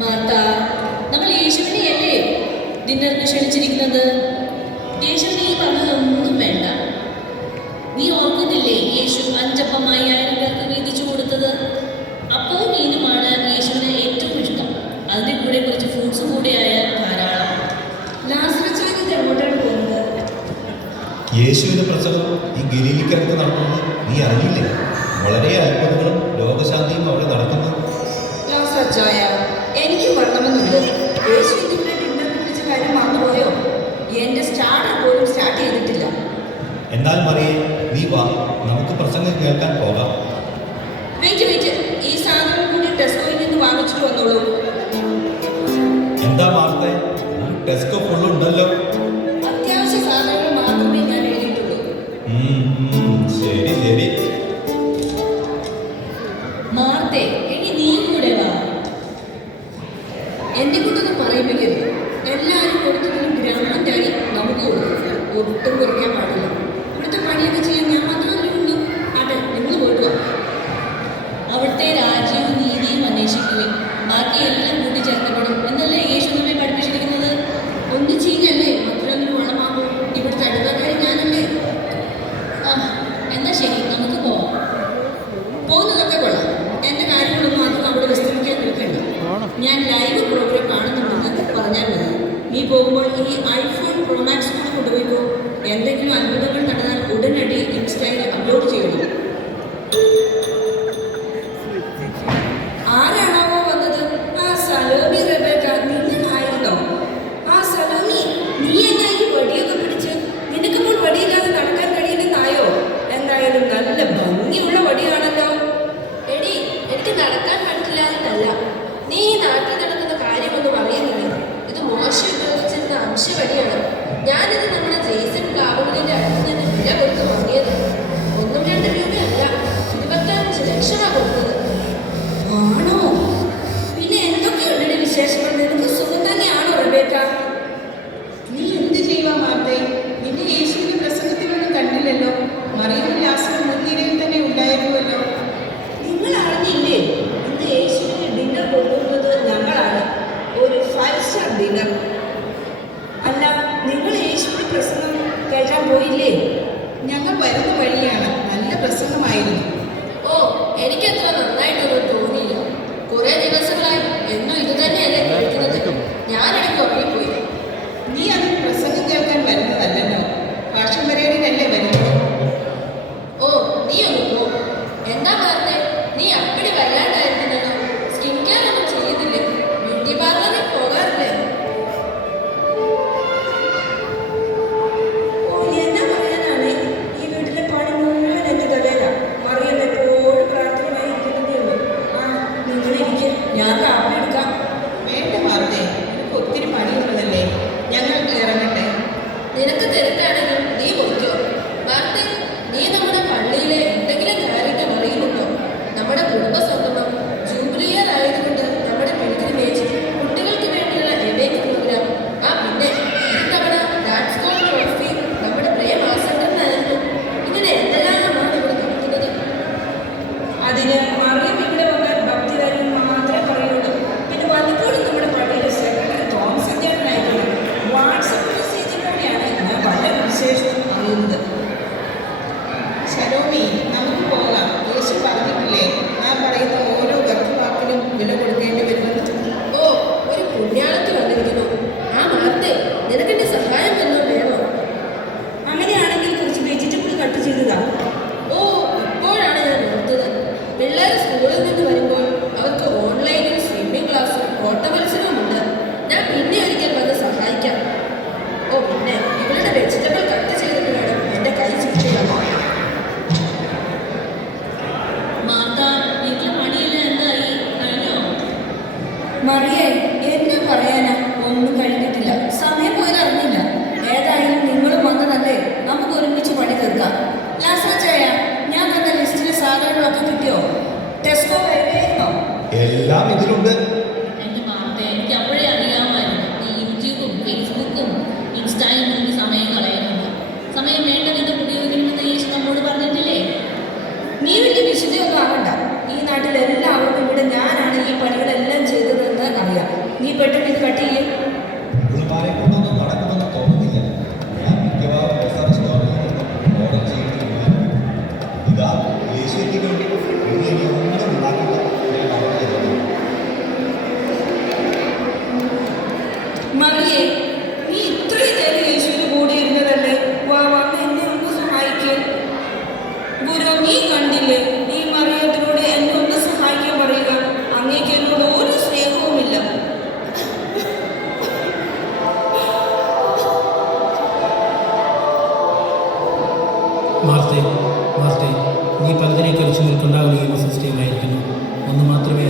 Martha, നമ്മൾ യേശുവിനെയല്ലേ ഡിന്നറിന് ക്ഷണിച്ചിരിക്കുന്നത്? യേശുവിന് ഈ പറഞ്ഞതൊന്നും വേണ്ട. നീ ഓർക്കുന്നില്ലേ യേശു 5 അപ്പം 5000 പേർക്ക് വീതിച്ചു കൊടുത്തത്? അപ്പവും മീനുമാണ് യേശുവിന് ഏറ്റവും ഇഷ്ടം. അതിൻ്റെ കൂടെ കുറച്ച് ഫ്രൂട്ട്സും കൂടെ ആയാൽ ധാരാളം. ലാസറച്ചായത് എങ്ങോട്ടാണ് പോകുന്നത്? യേശുവിന്റെ പ്രസംഗം ഈ ഗലീലിക്കടുത്ത് നടക്കുന്നത് നീ അറിയില്ലേ? വളരെ അത്ഭുതങ്ങളും രോഗശാന്തിയും അവിടെ നടക്കുന്നു. ലാസറച്ചായ, എനിക്ക് വരണമെന്നുണ്ട്. യേശു ഇതിവിടെ ഡിന്നർ വിളിച്ച കാര്യം മറന്നുപോയോ? എന്റെ സ്റ്റാർട്ടർ പോലും സ്റ്റാർട്ട് ചെയ്തിട്ടില്ല. എന്നാൽ മറിയേ, നീ വാ, നമുക്ക് പ്രസംഗം കേൾക്കാൻ പോകാം. വെയിറ്റ്, ഈ സാധനം കൂടി ടെസ്കോയിൽ നിന്ന് വാങ്ങിച്ചിട്ട് വന്നോളൂ. എന്താ മാർത്തേ, ടെസ്കോ ഫുള്ളുണ്ടല്ലോ. അത്യാവശ്യ സാധനങ്ങൾ മാത്രമേ ഞാൻ എഴുതിയിട്ടുള്ളൂ. ശരി ശരി. മാർത്തേ, ഇനി നീ കൂടെ വാ. എന്നെ കൊണ്ടൊന്നും പറയിപ്പിക്കരുത്. എല്ലാവരും കൊടുത്തതിന് ഗ്രാൻഡായി നമുക്ക് കൊടുക്കും. ഒട്ടും കുറയ്ക്കാൻ പാടില്ല. ഇവിടുത്തെ പണിയൊക്കെ ചെയ്യാൻ ഞാൻ മാത്രമല്ലേ ഉള്ളൂ. ആട്ടെ, നിങ്ങൾ പോയിട്ട് വാ. അവിടുത്തെ രാജ്യവും നീതിയും അന്വേഷിക്കുകയും ബാക്കി എല്ലാം കൂട്ടിച്ചേർക്കപ്പെടും എന്നല്ലേ യേശു നമ്മെ പഠിപ്പിച്ചിരിക്കുന്നത്? ഒന്ന് ചെയ്യല്ലേ മറ്റൊന്നിന് വെള്ളമാകും. ഇവിടുത്തെ അടുക്കളക്കാരി ഞാനല്ലേ. എന്നാ ശരി, നമുക്ക് പോവാം. പോകുന്നതൊക്കെ കൊള്ളാം. എൻ്റെ കാര്യങ്ങളൊന്നും അധികം അവിടെ വിസ്തരിക്കാൻ നിൽക്കണ്ട. ഞാൻ ലൈവ് പ്രോഗ്രാം കാണുന്നുണ്ടെന്ന് പറഞ്ഞാൽ മതി. നീ പോകുമ്പോൾ ഈ iPhone Pro Max കൂടെ കൊണ്ടുപോയിക്കോ. എന്തെങ്കിലും അത്ഭുതങ്ങൾ നടന്നാൽ ഉടനടി ഇൻസ്റ്റയിൽ അപ്ലോഡ് ചെയ്യണം. ആരാണാവോ വന്നത്? ആ സലോമി റെബേക്ക നിങ്ങളായിരുന്നോ? ആ സലോമി, നീ എന്നാ ഈ വടിയൊക്കെ പിടിച്ച്? നിനക്കിപ്പോൾ വടിയില്ലാതെ നടക്കാൻ കഴിയില്ലെന്നായോ? എന്തായാലും നല്ല ഭംഗിയുള്ള വടിയാണല്ലോ. എടി, എനിക്ക് നടക്കാൻ പറ്റില്ല എന്നല്ല, നീ ഈ നാട്ടിൽ നടക്കുന്ന കാര്യമൊന്നും അറിയുന്നില്ല. ഇത് മോശം ഉപയോഗിച്ചിരുന്ന അംശവടിയാണ്. ഞാനിത് നമ്മുടെ ജെയ്സൺ പ്ലാവുകളിന്റെ അടുത്ത് നിന്ന് വില കൊടുത്ത് വാങ്ങിയത്. 1-2 രൂപയല്ല, 25 ലക്ഷമാണ് കൊടുത്തത്. ആണോ? പിന്നെ എന്തൊക്കെയുണ്ട് വിശേഷങ്ങൾ? നിനക്ക് സുഖം തന്നെയാണോ റെബേക്ക? നീ എന്ത് ചെയ്യുവാ മാർത്തേ? നിന്നെ യേശുവിന്റെ പ്രസംഗത്തിലൊന്നും കണ്ടില്ലല്ലോ. മറിയവും ലാസറും മുൻനിരയിൽ തന്നെ ഉണ്ടായിരുന്നുവല്ലോ. നിങ്ങൾ അറിഞ്ഞില്ലേ? ഇന്ന് യേശുവിന് ഡിന്നർ കൊണ്ടുവന്നത് ഞങ്ങളാണ്. ഒരു 5 സ്റ്റാർ ഡിന്നർ. അല്ല, നിങ്ങൾ യേശുവിന്റെ പ്രസംഗം കേൾക്കാൻ പോയില്ലേ? ഞങ്ങൾ വരുന്ന വഴിയാണ്. നല്ല പ്രസംഗമായിരുന്നു. ഓ, എനിക്കത്ര നന്നായിട്ടൊന്നും തോന്നിയില്ല. കുറെ ദിവസങ്ങളായി എന്നും ഇത് തന്നെയല്ലേ കഴിക്കുന്നത്. ഞാനിടയ്ക്ക് ഉറങ്ങിപ്പോയി. നീ അതിന് പ്രസംഗം കേൾക്കാൻ വരുന്നതല്ലല്ലോ, ഫാഷൻ പരേഡിനല്ലേ വരുന്നത്. ഓ, നീ ഒന്ന് പോ. എന്താ പറഞ്ഞേ? നീ അപ്പടി വല്ലാണ്ടായിരുന്നല്ലോ. സ്കിൻ കെയർ ഒന്നും ചെയ്യുന്നില്ലേ? ബ്യൂട്ടി പാർലറിൽ പോകാറില്ലേ? എന്നാ പറയാനാണ്? ഈ വീട്ടിലെ പണി മുഴുവൻ എൻ്റെ തലയിലാ. മറിയം എപ്പോഴും പ്രാർത്ഥനയായി ഇരിക്കുന്നതേ ഉള്ളൂ. നിങ്ങളിരിക്കെ, ഞാൻ കാപ്പി എടുക്കാം. വേണ്ട മാർത്തേ, നിനക്ക് ഒത്തിരി പണിയുള്ളതല്ലേ. ഞങ്ങൾ ഇറങ്ങട്ടെ. നിനക്ക് തിരക്കാണെങ്കിൽ നീ പോയിക്കോ. വാർത്തേ, നീ നമ്മുടെ പള്ളിയിലെ എന്തെങ്കിലും കാര്യങ്ങൾ അറിയുന്നുണ്ടോ? നമ്മുടെ കുടുംബ സംഗമം ജൂബിലി ഇയർ ആയതുകൊണ്ട് നമ്മുടെ പിൽഗ്രിമേജ്, കുട്ടികൾക്ക് വേണ്ടിയുള്ള എവേക്ക് പ്രോഗ്രാം, പിന്നെ ഇത്തവണ ഡാൻസ് കോൾ ട്രോഫി നമ്മുടെ പ്രേം ആസെന്ററിനായിരുന്നു. ഇങ്ങനെ എന്തെല്ലാമാണ് ഇവിടെ നടക്കുന്നത്. അതിന് മറിയം ഇവിടെ വന്നാൽ ഭക്തികാര്യം മാത്രമേ പറയുള്ളൂ. പിന്നെ വല്ലപ്പോഴും നമ്മുടെ പള്ളിയിലെ സെക്രട്ടറി തോമസ് അധ്യാപനായിരുന്നു. വാട്സപ്പ് മെസ്സേജിലൂടെയാണ് ഞാൻ പല വിശേഷവും അറിയുന്നത്. ശലോമി, നമുക്ക് പോകാം. യേശു പറഞ്ഞിട്ടില്ലേ, നാം പറയുന്ന ഓരോ വ്യക്തിവാക്കിനും വില കൊടുക്കേണ്ടി വരുമെന്ന്. ഓ, ഒരു പുണ്യാളത്ത് വന്നിരിക്കുന്നു. വാർത്തേ, നിനക്കെന്റെ സഹായം വല്ലതും വേണോ? അങ്ങനെയാണെങ്കിൽ കുറച്ച് വെജിറ്റബിൾ കട്ട് ചെയ്തതാ. ഓ, ഇപ്പോഴാണ് ഞാൻ ഓർത്തത്. പിള്ളേർ സ്കൂളിൽ നിന്ന് വരുമ്പോൾ അവർക്ക് ഓൺലൈനിൽ സ്വിമ്മിംഗ് ക്ലാസ്സും ഓട്ടമത്സരവും ഉണ്ട്. ഞാൻ പിന്നെ ഒരിക്കൽ വന്ന് സഹായിക്കാം. ഓ, പിന്നെ ഇവരുടെ വെജിറ്റബിൾ കട്ട് ചെയ്തിട്ട് വേണം എൻ്റെ കൈ ചുറ്റിയാണ്. മാർത്ത, വീട്ടിലെ പണിയെല്ലാം എന്തായി? കഴിഞ്ഞോ? മറിയേ, എന്നെ പറയാനാ? ഒന്നും കഴിഞ്ഞിട്ടില്ല. സമയം പോയത് അറിഞ്ഞില്ല. ഏതായാലും നിങ്ങളും വന്നതല്ലേ, നമുക്ക് ഒരുമിച്ച് പണി തീർക്കാം. ലാസറച്ചായ, ഞാൻ തന്ന ലിസ്റ്റിലെ സാധനങ്ങളൊക്കെ കിട്ടിയോ? ടെസ്കോ വരുമായിരുന്നോ? എല്ലാം ഇതിലുണ്ട്. എൻ്റെ മാർത്ത, എനിക്ക് അപ്പോഴേ അറിയാമായിരുന്നു ഈ യൂട്യൂബും ഫേസ്ബുക്കും ഇൻസ്റ്റയും എനിക്ക് സമയം കളയുന്നുണ്ട്. സമയം വേണ്ട വിധം ഉപയോഗിക്കണമെന്ന് യേശു നമ്മോട് പറഞ്ഞിട്ടില്ലേ? നീ വലിയ വിശുദ്ധിയൊന്നും ആവണ്ട. ഈ നാട്ടിൽ എല്ലാവർക്കും ഇവിടെ ഞാനാണ് ഈ പണികളെല്ലാം ചെയ്തതെന്ന് അറിയാം. മാർത്തേ, മാർത്തേ, നീ പലതിനെക്കുറിച്ച് നിൽക്കുണ്ടാകുകയും സിസ്റ്റമായിരിക്കുന്നു. ഒന്ന് മാത്രമേ